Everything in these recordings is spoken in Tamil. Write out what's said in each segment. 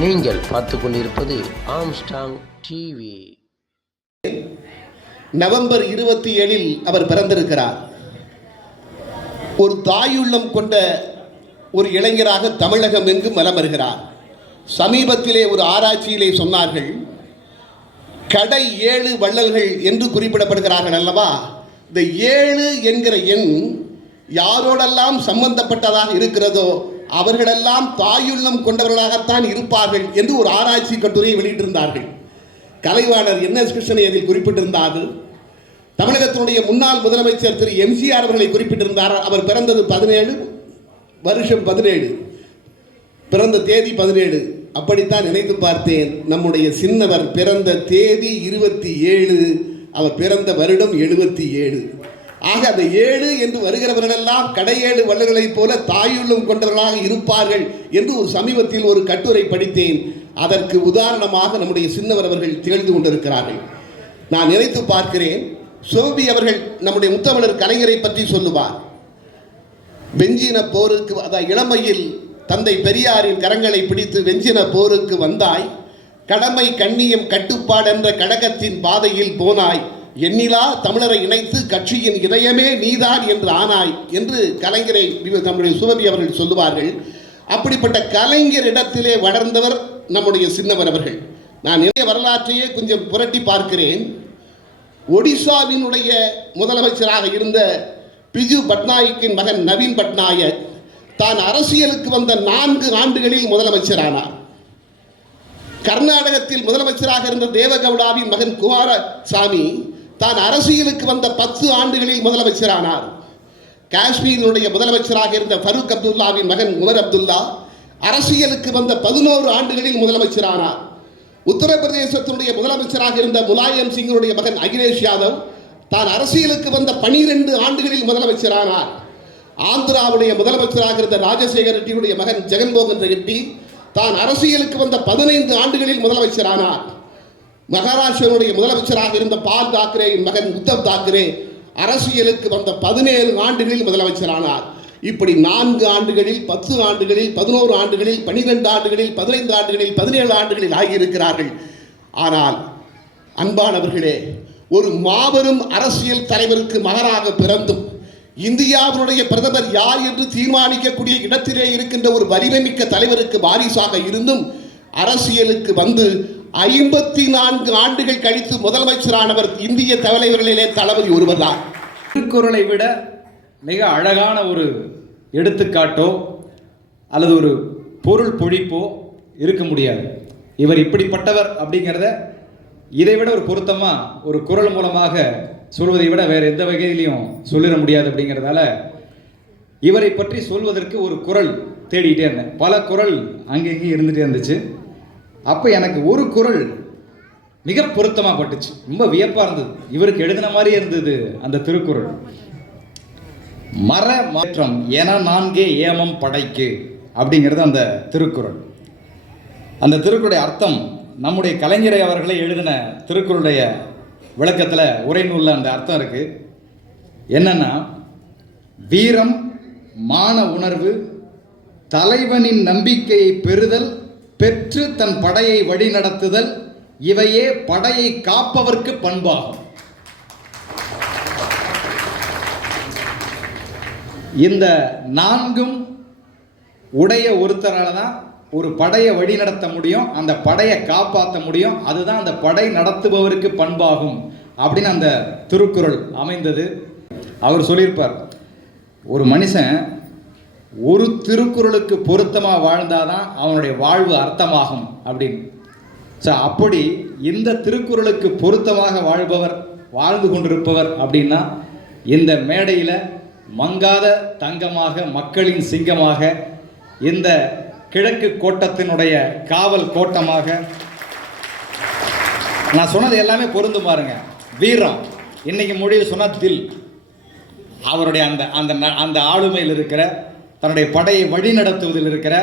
நீங்கள் பார்த்து கொண்டிருப்பது ஆம்ஸ்டாங் டிவி. நவம்பர் 27 அவர் பிறந்திருக்கிறார். ஒரு தாயுள்ளம் கொண்ட ஒரு இளைஞராக தமிழகம் எங்கும் வலம் வருகிறார். சமீபத்திலே ஒரு ஆராய்ச்சியிலே சொன்னார்கள், கடை 7 வள்ளல்கள் என்று குறிப்பிடப்படுகிறார்கள் அல்லவா. இந்த 7 என்கிற எண் யாரோடெல்லாம் சம்பந்தப்பட்டதாக இருக்கிறதோ அவர்களெல்லாம் தாயுள்ளம் கொண்டவர்களாகத்தான் இருப்பார்கள் என்று ஒரு ஆராய்ச்சி கட்டுரையை வெளியிட்டிருந்தார்கள். கலைவாணர் NS கிருஷ்ணனை அதில் குறிப்பிட்டிருந்தார்கள். தமிழகத்தினுடைய முன்னாள் முதலமைச்சர் திரு MCR அவர்களை குறிப்பிட்டிருந்தார். அவர் பிறந்தது 17, வருஷம் 17, பிறந்த தேதி 17. அப்படித்தான் நினைத்து பார்த்தேன். நம்முடைய சின்னவர் பிறந்த தேதி 27, அவர் பிறந்த வருடம் 77. ஆக அந்த 7 என்று வருகிறவர்களெல்லாம் கடை 7 வள்ளல்களைப் போல தாயுள்ளம் கொண்டவர்களாக இருப்பார்கள் என்று ஒரு சமீபத்தில் ஒரு கட்டுரை படித்தேன். அதற்கு உதாரணமாக நம்முடைய சின்னவர் அவர்கள் திகழ்ந்து கொண்டிருக்கிறார்கள். நான் நினைத்து பார்க்கிறேன், சோபி அவர்கள் நம்முடைய முத்தமிழர் கலைஞரை பற்றி சொல்லுவார். வெஞ்சின போருக்கு, அதாவது இளமையில் தந்தை பெரியாரின் கரங்களை பிடித்து வெஞ்சின போருக்கு வந்தாய், கடமை கண்ணியம் கட்டுப்பாடு என்ற கடகத்தின் பாதையில் போனாய், எண்ணிலா தமிழரை இணைத்து கட்சியின் இதயமே நீதான் என்று ஆனாய் என்று கலைஞரை நம்முடைய சுபவி அவர்கள் சொல்லுவார்கள். அப்படிப்பட்ட கலைஞரிடத்திலே வளர்ந்தவர் நம்முடைய சின்னவர் அவர்கள். நான் நிறைய வரலாற்றையே கொஞ்சம் புரட்டி பார்க்கிறேன். ஒடிசாவினுடைய முதலமைச்சராக இருந்த பிஜு பட்நாயக்கின் மகன் நவீன் பட்நாயக் தான் அரசியலுக்கு வந்த 4 ஆண்டுகளில் முதலமைச்சரானார். கர்நாடகத்தில் முதலமைச்சராக இருந்த தேவகவுடாவின் மகன் குமாரசாமி தான் அரசியலுக்கு வந்த 10 ஆண்டுகளில் முதலமைச்சரானார். காஷ்மீரினுடைய முதலமைச்சராக இருந்த ஃபரூக் அப்துல்லாவின் மகன் உமர் அப்துல்லா அரசியலுக்கு வந்த 11 ஆண்டுகளில் முதலமைச்சரானார். உத்தரப்பிரதேசத்தினுடைய முதலமைச்சராக இருந்த முலாயம் சிங்கினுடைய மகன் அகிலேஷ் யாதவ் தான் அரசியலுக்கு வந்த 12 ஆண்டுகளில் முதலமைச்சரானார். ஆந்திராவுடைய முதலமைச்சராக இருந்த ராஜசேகர ரெட்டியுடைய மகன் ஜெகன்மோகன் ரெட்டி தான் அரசியலுக்கு வந்த 15 ஆண்டுகளில் முதலமைச்சரானார். மகாராஷ்டிராவுடைய முதலமைச்சராக இருந்த பால் தாக்கரேயின் மகன் உத்தவ் தாக்கரே அரசியலுக்கு வந்த 17 ஆண்டுகளில் முதலமைச்சரானார். இப்படி 4 ஆண்டுகளில், 10 ஆண்டுகளில், 11 ஆண்டுகளில், 12 ஆண்டுகளில், 15 ஆண்டுகளில், 17 ஆண்டுகளில் ஆகியிருக்கிறார்கள். ஆனால் அன்பானவர்களே, ஒரு மாபெரும் அரசியல் தலைவருக்கு மகனாக பிறந்தும் இந்தியாவினுடைய பிரதமர் யார் என்று தீர்மானிக்கக்கூடிய இடத்திலே இருக்கின்ற ஒரு வலிமைமிக்க தலைவருக்கு வாரிசாக இருந்தும் அரசியலுக்கு வந்து 54 ஆண்டுகள் கழித்து முதலமைச்சரானவர் இந்திய தலைவர்களிலே தளபதி ஒருவர்தான். திருக்குறளை விட மிக அழகான ஒரு எடுத்துக்காட்டோ அல்லது ஒரு பொருள் பொழிப்போ இருக்க முடியாது. இவர் இப்படிப்பட்டவர் அப்படிங்கிறத இதைவிட ஒரு பொருத்தமாக ஒரு குறள் மூலமாக சொல்வதை விட வேறு எந்த வகையிலையும் சொல்லிட முடியாது. அப்படிங்கிறதால இவரை பற்றி சொல்வதற்கு ஒரு குறள் தேடிக்கிட்டே இருந்தேன். பல குறள் அங்கேயும் இருந்துகிட்டே இருந்துச்சு. அப்போ எனக்கு ஒரு குறள் மிக பொருத்தமாக பட்டுச்சு, ரொம்ப வியப்பாக இருந்தது. இவருக்கு எழுதின மாதிரியே இருந்தது அந்த திருக்குறள். மர மாற்றம் என 4 ஏமம் படைக்கு அப்படிங்கிறது அந்த திருக்குறள். அந்த திருக்குறளுடைய அர்த்தம் நம்முடைய கலைஞரை அவர்களை எழுதின திருக்குறளுடைய விளக்கத்தில் உரைநூலில் அந்த அர்த்தம் இருக்குது. என்னன்னா, வீரம், மான உணர்வு, தலைவனின் நம்பிக்கையை பெறுதல், பெற்று தன் படையை வழிநடத்துதல், இவையே படையை காப்பவர்க்கு பண்பாகும். இந்த 4ம் உடைய ஒருத்தரால் தான் ஒரு படையை வழிநடத்த முடியும், அந்த படையை காப்பாற்ற முடியும். அதுதான் அந்த படை நடத்துபவருக்கு பண்பாகும் அப்படின்னு அந்த திருக்குறள் அமைந்தது. அவர் சொல்லியிருப்பார், ஒரு மனுஷன் ஒரு திருக்குறளுக்கு பொருத்தமாக வாழ்ந்தாதான் அவனுடைய வாழ்வு அர்த்தமாகும் அப்படின்னு. ஸோ அப்படி இந்த திருக்குறளுக்கு பொருத்தமாக வாழ்ந்து கொண்டிருப்பவர் அப்படின்னா இந்த மேடையில் மங்காத தங்கமாக, மக்களின் சிங்கமாக, இந்த கிழக்கு கோட்டத்தினுடைய காவல் கோட்டமாக, நான் சொன்னது எல்லாமே பொருந்து பாருங்க. வீரம், இன்னைக்கு மொழியில் சொன்ன தில், அவருடைய அந்த அந்த அந்த ஆளுமையில் இருக்கிற, தன்னுடைய படையை வழிநடத்துவதில் இருக்கிற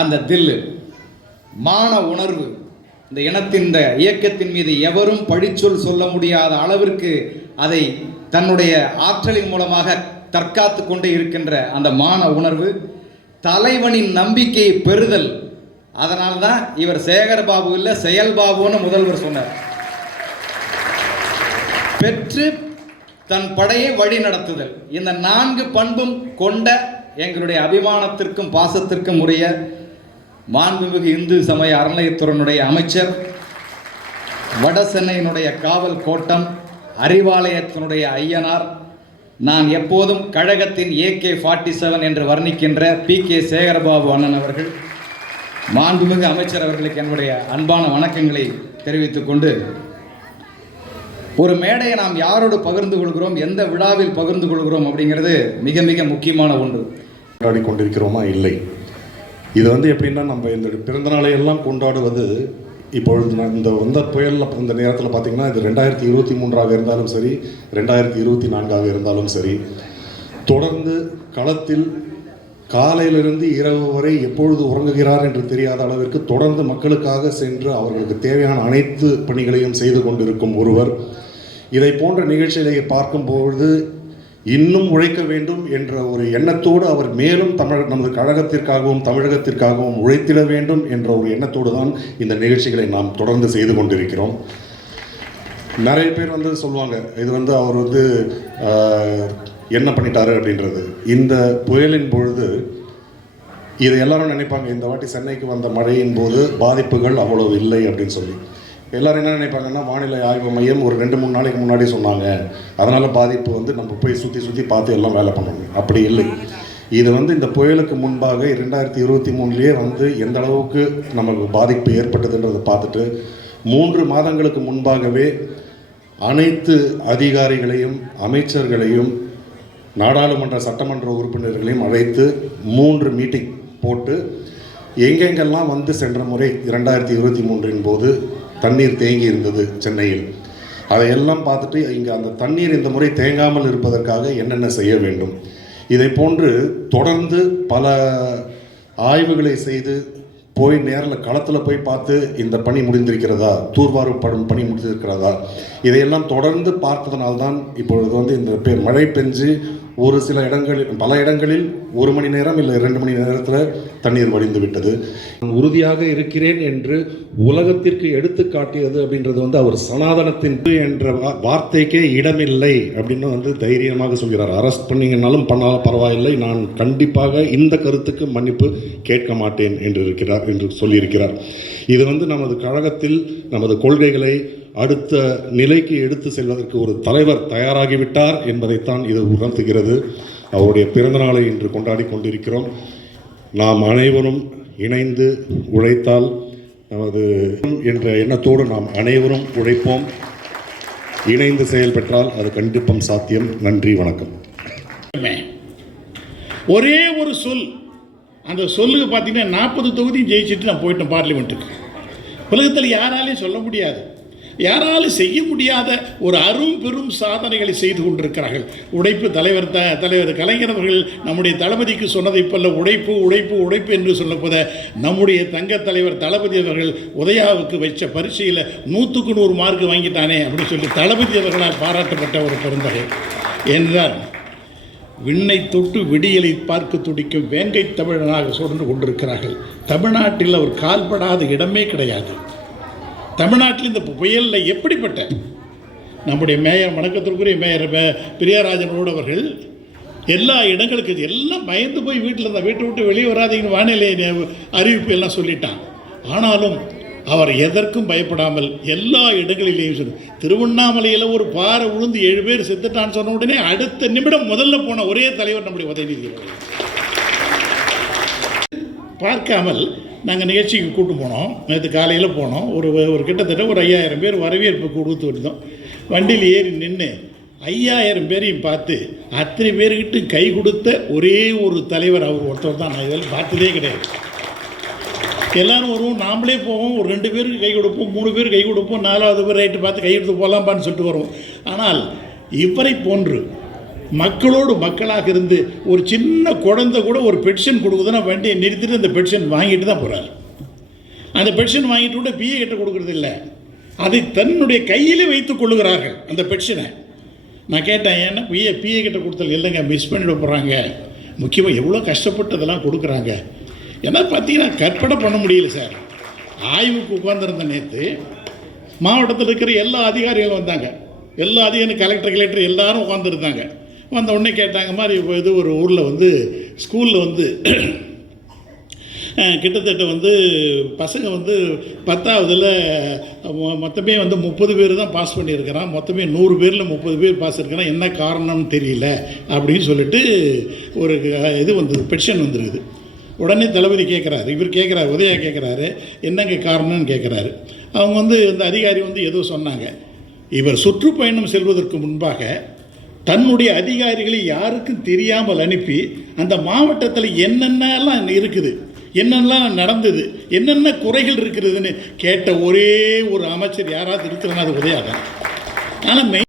அந்த தில்லு. மான உணர்வு, இந்த இனத்தின் இந்த இயக்கத்தின் மீது எவரும் பழிச்சொல் சொல்ல முடியாத அளவிற்கு அதை தன்னுடைய ஆற்றலின் மூலமாக தற்காத்து கொண்டே இருக்கின்ற அந்த மான உணர்வு. தலைவனின் நம்பிக்கையை பெறுதல், அதனால தான் இவர் சேகர் பாபு இல்லை செயல் பாபுன்னு முதல்வர் சொன்னார். பெற்று தன் படையை வழி நடத்துதல், இந்த 4 பண்பும் கொண்ட எங்களுடைய அபிமானத்திற்கும் பாசத்திற்கும் உரிய மாண்புமிகு இந்து சமய அறநிலையத்துறையினுடைய அமைச்சர், வட சென்னையினுடைய காவல் கோட்டம், அறிவாலயத்தினுடைய ஐயனார், நான் எப்போதும் கழகத்தின் AK-47 என்று வர்ணிக்கின்ற PK சேகர்பாபு அண்ணன் அவர்கள், மாண்புமிகு அமைச்சர் அவர்களுக்கு என்னுடைய அன்பான வணக்கங்களை தெரிவித்துக் கொண்டு, ஒரு மேடையை நாம் யாரோடு பகிர்ந்து கொள்கிறோம், எந்த விழாவில் பகிர்ந்து கொள்கிறோம் அப்படிங்கிறது மிக மிக முக்கியமான ஒன்று. கொண்டாடி கொண்டிருக்கிறோமா? இல்லை. இது எப்படின்னா, நம்ம இந்த பிறந்தநாளை எல்லாம் கொண்டாடுவது இப்பொழுது இந்த வந்த புயலில் இந்த நேரத்தில் பார்த்திங்கன்னா, இது 2023 இருந்தாலும் சரி, 2024 இருந்தாலும் சரி, தொடர்ந்து களத்தில் காலையிலிருந்து இரவு வரை எப்பொழுது உறங்குகிறார் என்று தெரியாத அளவிற்கு தொடர்ந்து மக்களுக்காக சென்று அவர்களுக்கு தேவையான அனைத்து பணிகளையும் செய்து கொண்டிருக்கும் ஒருவர். இதை போன்ற நிகழ்ச்சிகளை பார்க்கும்பொழுது இன்னும் உழைக்க வேண்டும் என்ற ஒரு எண்ணத்தோடு அவர் மேலும் நமது கழகத்திற்காகவும் தமிழகத்திற்காகவும் உழைத்திட வேண்டும் என்ற ஒரு எண்ணத்தோடு தான் இந்த நிகழ்ச்சிகளை நாம் தொடர்ந்து செய்து கொண்டிருக்கிறோம். நிறைய பேர் சொல்லுவாங்க, இது அவர் என்ன பண்ணிட்டாரு அப்படின்றது. இந்த புயலின் பொழுது இதை எல்லாரும் நினைப்பாங்க, இந்த வாட்டி சென்னைக்கு வந்த மழையின் போது பாதிப்புகள் அவ்வளவு இல்லை அப்படின்னு சொல்லி. எல்லோரும் என்ன நினைப்பாங்கன்னா, வானிலை ஆய்வு மையம் ஒரு 2-3 நாளைக்கு முன்னாடி சொன்னாங்க, அதனால் பாதிப்பு நம்ம போய் சுற்றி பார்த்து எல்லாம் வேலை பண்ணணும். அப்படி இல்லை. இது இந்த புயலுக்கு முன்பாக 2023 எந்த அளவுக்கு நமக்கு பாதிப்பு ஏற்பட்டதுன்றதை பார்த்துட்டு 3 மாதங்களுக்கு முன்பாகவே அனைத்து அதிகாரிகளையும் அமைச்சர்களையும் நாடாளுமன்ற சட்டமன்ற உறுப்பினர்களையும் அழைத்து 3 மீட்டிங் போட்டு எங்கெங்கெல்லாம் சென்ற முறை 2023 போது தண்ணீர் தேங்கி இருந்தது சென்னையில், அதையெல்லாம் பார்த்துட்டு இங்கே அந்த தண்ணீர் இந்த முறை தேங்காமல் இருப்பதற்காக என்னென்ன செய்ய வேண்டும், இதை போன்று தொடர்ந்து பல ஆய்வுகளை செய்து போய் நேரில் களத்தில் போய் பார்த்து இந்த பணி முடிந்திருக்கிறதா, தூர்வாரப்படும் பணி முடிந்திருக்கிறதா, இதையெல்லாம் தொடர்ந்து பார்த்ததனால்தான் இப்பொழுது இந்த மழை பெஞ்சு ஒரு சில இடங்களில் பல இடங்களில் 1 மணி நேரம் இல்லை 2 மணி நேரத்தில் தண்ணீர் வடிந்து விட்டது. நான் உறுதியாக இருக்கிறேன் என்று உலகத்திற்கு எடுத்து காட்டியது அப்படின்றது அவர் சனாதனத்தின் என்ற வார்த்தைக்கே இடமில்லை அப்படின்னு தைரியமாக சொல்கிறார். அரெஸ்ட் பண்ணிங்கனாலும் பண்ணாலும் பரவாயில்லை, நான் கண்டிப்பாக இந்த கருத்துக்கு மன்னிப்பு கேட்க மாட்டேன் என்று சொல்லியிருக்கிறார். இது நமது கழகத்தில் நமது கொள்கைகளை அடுத்த நிலைக்கு எடுத்து செல்வதற்கு ஒரு தலைவர் தயாராகிவிட்டார் என்பதைத்தான் இது உணர்த்துகிறது. அவருடைய பிறந்தநாளை இன்று கொண்டாடி கொண்டிருக்கிறோம். நாம் அனைவரும் இணைந்து உழைத்தால் நமது என்ற எண்ணத்தோடு நாம் அனைவரும் உழைப்போம். இணைந்து செயல்பட்டால் அது கண்டிப்பாக சாத்தியம். நன்றி, வணக்கம். ஒரே ஒரு சொல், அந்த சொல்லுக்கு பார்த்தீங்கன்னா 40 தொகுதி ஜெயிச்சுட்டு நான் போயிட்டேன் பார்லிமெண்ட்டுக்கு. உலகத்தில் யாராலையும் சொல்ல முடியாது, யாராலும் செய்ய முடியாத ஒரு அரும் பெரும் சாதனைகளை செய்து கொண்டிருக்கிறார்கள். உழைப்பு தலைவர் கலைஞர் அவர்கள் நம்முடைய தளபதிக்கு சொன்னதை போல உழைப்பு உழைப்பு உழைப்பு என்று சொல்லப்போத நம்முடைய தங்க தலைவர் தளபதி அவர்கள் உதயாவுக்கு வச்ச பரீட்சையில் 100க்கு 100 மார்க் வாங்கிட்டானே அப்படின்னு சொல்லி தளபதி அவர்களால் பாராட்டப்பட்ட ஒரு பெருந்தகை என்றார். விண்ணை தொட்டு விடியலை பார்க்க துடிக்கும் வேங்கை தமிழனாக சுடர்ந்து கொண்டிருக்கிறார்கள். தமிழ்நாட்டில் அவர் கால்படாத இடமே கிடையாது. தமிழ்நாட்டில் இந்த புயலில் எப்படிப்பட்ட நம்முடைய மேயர், வணக்கத்திற்குரிய மேயர் பிரியாராஜனோடு அவர்கள் எல்லா இடங்களுக்கு எல்லாம் பயந்து போய் வீட்டில் இருந்தால் வீட்டை விட்டு வெளியே வராதீங்கன்னு வானிலை அறிவிப்பு எல்லாம் சொல்லிட்டான். ஆனாலும் அவர் எதற்கும் பயப்படாமல் எல்லா இடங்களிலேயும் சொல்லி, திருவண்ணாமலையில் ஒரு பாறை விழுந்து 7 பேர் செத்துட்டான்னு சொன்ன உடனே அடுத்த நிமிடம் முதல்ல போன ஒரே தலைவர் நம்முடைய உதயநிதி பார்க்காமல் நாங்கள் நிகழ்ச்சிக்கு கூட்டு போனோம். நேற்று காலையில் போனோம். ஒரு கிட்டத்தட்ட ஒரு 5000 பேர் வரவேற்பு கொடுத்து விட்டோம். வண்டியில் ஏறி நின்று 5000 பேரையும் பார்த்து அத்தனை பேர்கிட்ட கை கொடுத்த ஒரே ஒரு தலைவர் அவர் ஒருத்தர் தான். நான் இதெல்லாம் பார்த்ததே கிடையாது. எல்லோரும் வருவோம், நாமளே போவோம், ஒரு 2 பேருக்கு கை கொடுப்போம், 3 பேர் கை கொடுப்போம், 4வது பேர் ரைட்டு பார்த்து கை எடுத்து போகலாம்பான்னு சொல்லிட்டு வருவோம். ஆனால் இவரை போன்று மக்களோடு மக்களாக இருந்து ஒரு சின்ன குழந்தை கூட ஒரு பென்ஷன் கொடுக்குதுன்னா வண்டியை நிறுத்திட்டு அந்த பென்ஷன் வாங்கிட்டு தான் போகிறார். அந்த பென்ஷன் வாங்கிட்டு கூட பிஏ கிட்ட கொடுக்குறது இல்லை, அதை தன்னுடைய கையிலே வைத்துக் கொள்ளுகிறார்கள் அந்த பென்ஷனை. நான் கேட்டேன், ஏன்னா பிஏ கிட்ட கொடுத்தல் இல்லைங்க, மிஸ் பண்ணிட போகிறாங்க, முக்கியமாக எவ்வளோ கஷ்டப்பட்டு அதெல்லாம் கொடுக்குறாங்க, ஏன்னா பார்த்தீங்கன்னா கற்பனை பண்ண முடியல சார். ஆய்வுக்கு உட்காந்துருந்த நேற்று மாவட்டத்தில் இருக்கிற எல்லா அதிகாரிகளும் வந்தாங்க. எல்லா அதிகாரியும் கலெக்டர் எல்லாரும் உட்காந்துருந்தாங்க. வந்த உடனே கேட்டாங்க மாதிரி இப்போ இது ஒரு ஊரில் வந்து ஸ்கூலில் வந்து கிட்டத்தட்ட வந்து பசங்க வந்து 10ஆவதில் மொத்தமே வந்து 30 பேர் தான் பாஸ் பண்ணியிருக்கிறான். மொத்தமே 100 பேரில் 30 பேர் பாஸ் இருக்கிறான். என்ன காரணம்னு தெரியல அப்படின்னு சொல்லிட்டு ஒரு இது வந்தது, பெட்டிஷன் வந்துருக்குது. உடனே தளபதி கேட்குறாரு, இவர் கேட்குறாரு, உதயா கேட்குறாரு, என்னங்க காரணம்னு கேட்குறாரு. அவங்க வந்து இந்த அதிகாரி வந்து ஏதோ சொன்னாங்க. இவர் சுற்றுப்பயணம் செல்வதற்கு முன்பாக தன்னுடைய அதிகாரிகளை யாருக்கும் தெரியாமல் அனுப்பி அந்த மாவட்டத்தில் என்னென்னலாம் இருக்குது, என்னென்னலாம் நடந்தது, என்னென்ன குறைகள் இருக்கிறதுன்னு கேட்ட ஒரே ஒரு அமைச்சர் யாராவது இருக்கிறனா அது உதயா தான். ஆனால்